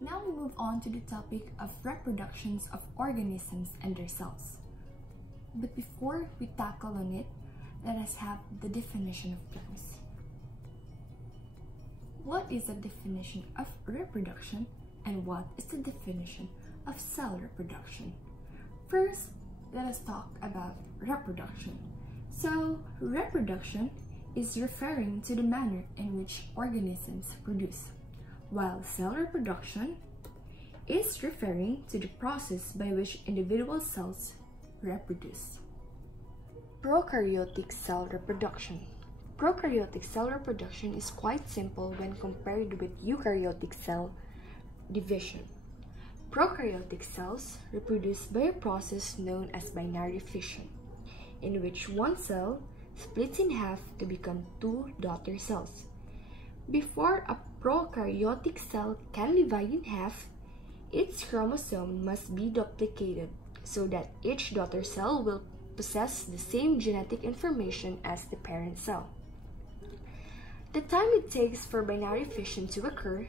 Now we move on to the topic of reproductions of organisms and their cells. But before we tackle on it, let us have the definition of terms. What is the definition of reproduction and what is the definition of cell reproduction? First, let us talk about reproduction. So, reproduction is referring to the manner in which organisms produce, while cell reproduction is referring to the process by which individual cells reproduce. Prokaryotic cell reproduction. Prokaryotic cell reproduction is quite simple when compared with eukaryotic cell division. Prokaryotic cells reproduce by a process known as binary fission, in which one cell splits in half to become two daughter cells. Before a prokaryotic cell can divide in half, its chromosome must be duplicated so that each daughter cell will possess the same genetic information as the parent cell. The time it takes for binary fission to occur,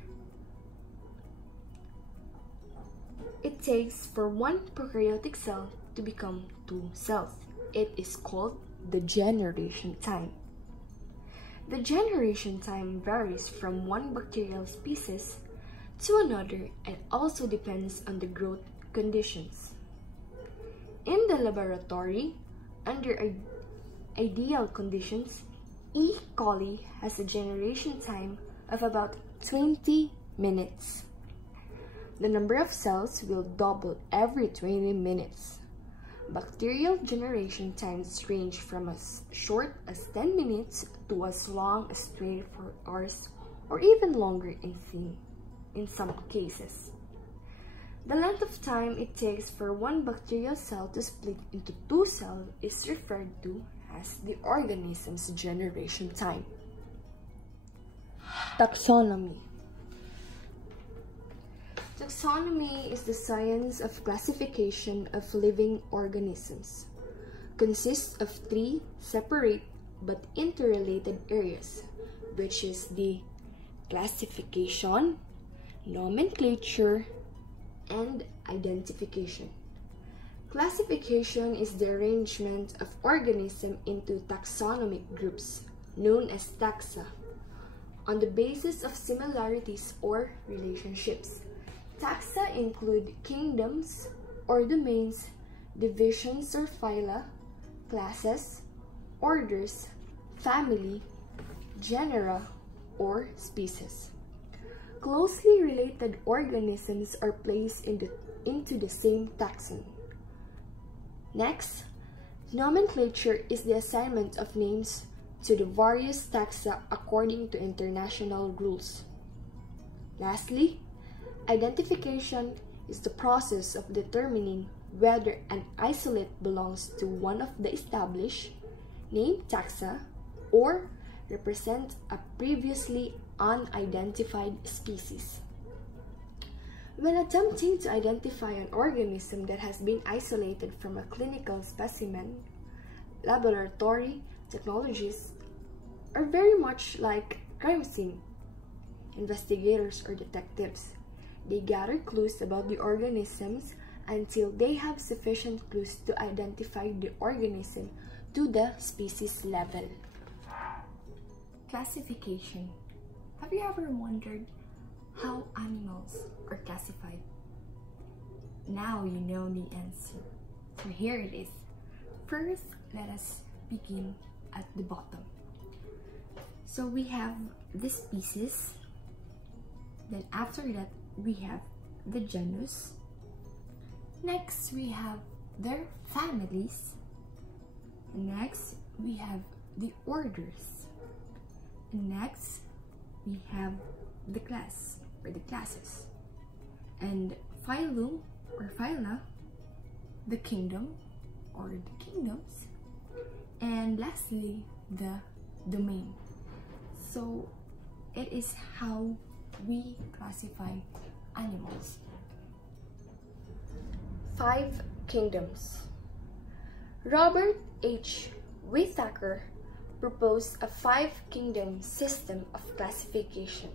it takes for one prokaryotic cell to become two cells. It is called the generation time. The generation time varies from one bacterial species to another and also depends on the growth conditions. In the laboratory, under ideal conditions, E. coli has a generation time of about 20 minutes. The number of cells will double every 20 minutes. Bacterial generation times range from as short as 10 minutes to as long as 24 hours or even longer in some cases. The length of time it takes for one bacterial cell to split into two cells is referred to as the organism's generation time. Taxonomy. Taxonomy is the science of classification of living organisms. Consists of three separate but interrelated areas, which is the classification, nomenclature, and identification. Classification is the arrangement of organisms into taxonomic groups, known as taxa, on the basis of similarities or relationships. Taxa include kingdoms or domains, divisions or phyla, classes, orders, family, genera, or species. Closely related organisms are placed into the same taxon. Next, nomenclature is the assignment of names to the various taxa according to international rules. Lastly, identification is the process of determining whether an isolate belongs to one of the established named taxa or represents a previously unidentified species. When attempting to identify an organism that has been isolated from a clinical specimen, laboratory technologies are very much like crime scene investigators or detectives. They gather clues about the organisms until they have sufficient clues to identify the organism to the species level. Classification. Have you ever wondered how animals are classified? Now you know the answer. So here it is. First, let us begin at the bottom. So we have the species. Then after that, we have the genus. Next, we have their families. Next, we have the orders. Next, we have the class or the classes. And phylum or phyla, the kingdom or the kingdoms. And lastly, the domain. So it is how we classify animals. 5 kingdoms. Robert H. Whittaker proposed a 5-kingdom system of classification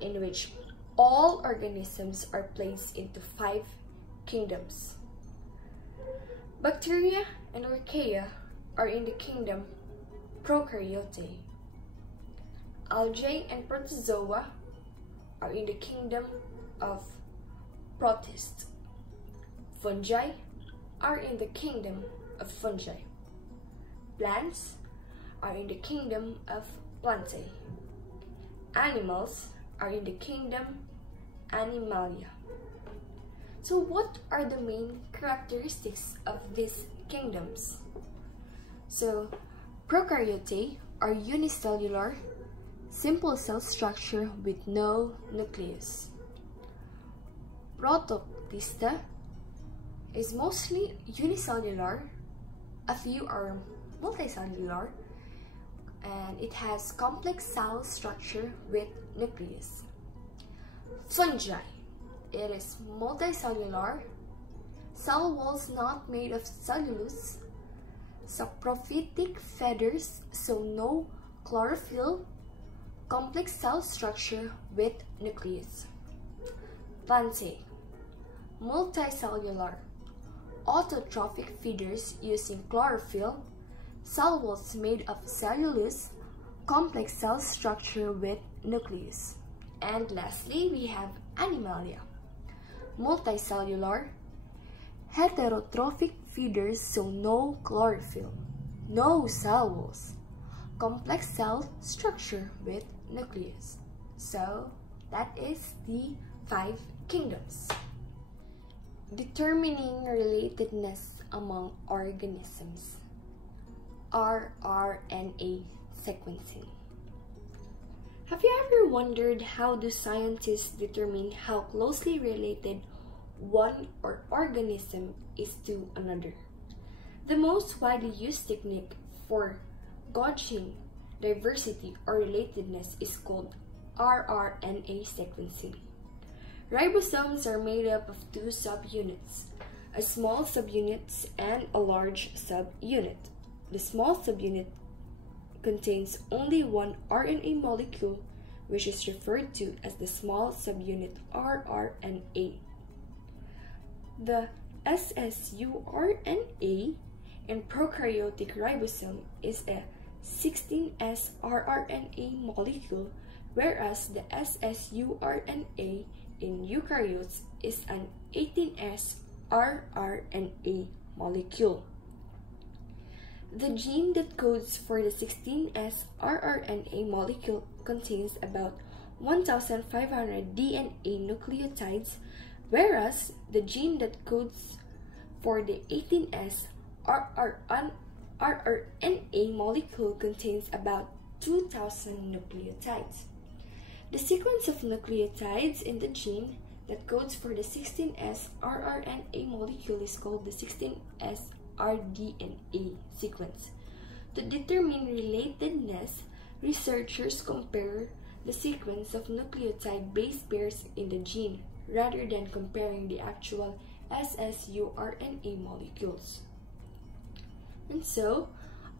in which all organisms are placed into 5 kingdoms. Bacteria and archaea are in the kingdom Prokaryote. Algae and protozoa are in the kingdom of Protists. Fungi are in the kingdom of Fungi. Plants are in the kingdom of Plantae. Animals are in the kingdom Animalia. So what are the main characteristics of these kingdoms? So Prokaryote are unicellular, simple cell structure with no nucleus. Protoctista is mostly unicellular, a few are multicellular, and it has complex cell structure with nucleus. Fungi, it is multicellular, cell walls not made of cellulose, saprophytic feathers, so no chlorophyll, complex cell structure with nucleus. Plantae, multicellular, autotrophic feeders using chlorophyll, cell walls made of cellulose, complex cell structure with nucleus. And lastly, we have Animalia, multicellular, heterotrophic feeders, so no chlorophyll, no cell walls, complex cell structure with nucleus. So that is the 5 kingdoms. Determining relatedness among organisms. rRNA sequencing. Have you ever wondered how do scientists determine how closely related one organism is to another? The most widely used technique for gauging diversity or relatedness is called rRNA sequencing. Ribosomes are made up of 2 subunits, a small subunit and a large subunit. The small subunit contains only one RNA molecule, which is referred to as the small subunit rRNA. The scRNA in prokaryotic ribosome is a 16S rRNA molecule, whereas the scRNA in eukaryotes is an 18S rRNA molecule. The gene that codes for the 16S rRNA molecule contains about 1,500 DNA nucleotides, whereas the gene that codes for the 18S rRNA molecule contains about 2,000 nucleotides. The sequence of nucleotides in the gene that codes for the 16S rRNA molecule is called the 16S rDNA sequence. To determine relatedness, researchers compare the sequence of nucleotide base pairs in the gene rather than comparing the actual scRNA molecules. And so,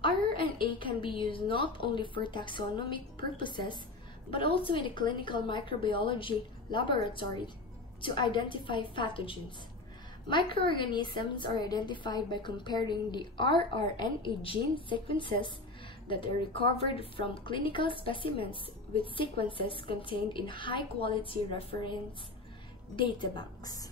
rRNA can be used not only for taxonomic purposes, but also in the clinical microbiology laboratory to identify pathogens. Microorganisms are identified by comparing the rRNA gene sequences that are recovered from clinical specimens with sequences contained in high-quality reference databanks.